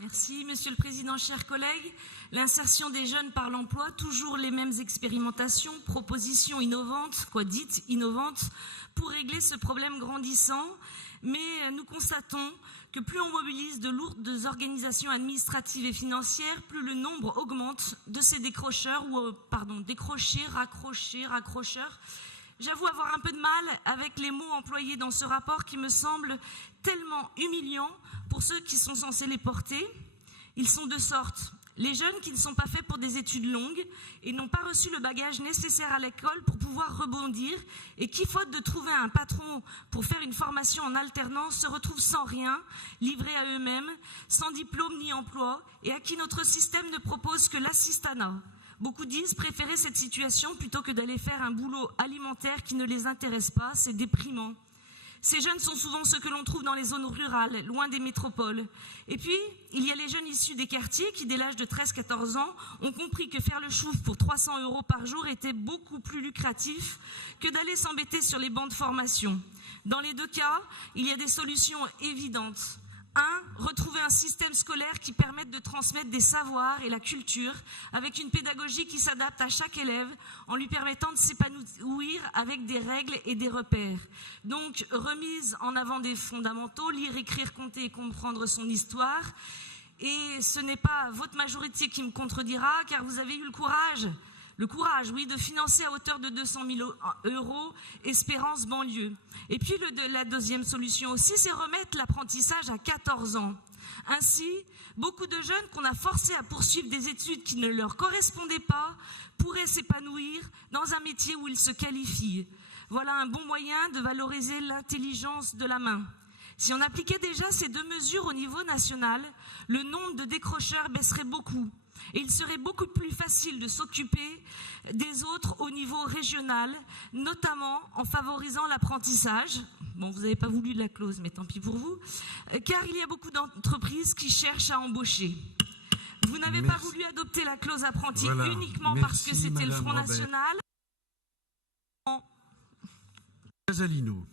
Merci, Monsieur le Président, chers collègues. L'insertion des jeunes par l'emploi, toujours les mêmes expérimentations, propositions innovantes, dites innovantes, pour régler ce problème grandissant. Mais nous constatons que plus on mobilise de lourdes organisations administratives et financières, plus le nombre augmente de ces décrocheurs, raccrocheurs. J'avoue avoir un peu de mal avec les mots employés dans ce rapport qui me semblent tellement humiliants pour ceux qui sont censés les porter. Ils sont de sorte. Les jeunes qui ne sont pas faits pour des études longues et n'ont pas reçu le bagage nécessaire à l'école pour pouvoir rebondir et qui, faute de trouver un patron pour faire une formation en alternance, se retrouvent sans rien, livrés à eux-mêmes, sans diplôme ni emploi et à qui notre système ne propose que l'assistanat. Beaucoup disent préférer cette situation plutôt que d'aller faire un boulot alimentaire qui ne les intéresse pas, c'est déprimant. Ces jeunes sont souvent ceux que l'on trouve dans les zones rurales, loin des métropoles. Et puis, il y a les jeunes issus des quartiers qui, dès l'âge de 13-14 ans, ont compris que faire le chouf pour 300 € par jour était beaucoup plus lucratif que d'aller s'embêter sur les bancs de formation. Dans les deux cas, il y a des solutions évidentes. 1. Retrouver un système scolaire qui permette de transmettre des savoirs et la culture avec une pédagogie qui s'adapte à chaque élève en lui permettant de s'épanouir avec des règles et des repères. Donc, remise en avant des fondamentaux, lire, écrire, compter et comprendre son histoire. Et ce n'est pas votre majorité qui me contredira, car vous avez eu le courage, de financer à hauteur de 200 000 € Espérance banlieue. Et puis la deuxième solution aussi, c'est remettre l'apprentissage à 14 ans. Ainsi, beaucoup de jeunes qu'on a forcés à poursuivre des études qui ne leur correspondaient pas pourraient s'épanouir dans un métier où ils se qualifient. Voilà un bon moyen de valoriser l'intelligence de la main. Si on appliquait déjà ces deux mesures au niveau national, le nombre de décrocheurs baisserait beaucoup. Et il serait beaucoup plus facile de s'occuper des autres au niveau régional, notamment en favorisant l'apprentissage. Bon, vous n'avez pas voulu de la clause, mais tant pis pour vous. Car il y a beaucoup d'entreprises qui cherchent à embaucher. Vous n'avez pas voulu adopter la clause apprenti uniquement parce que c'était le Front National. Casalino.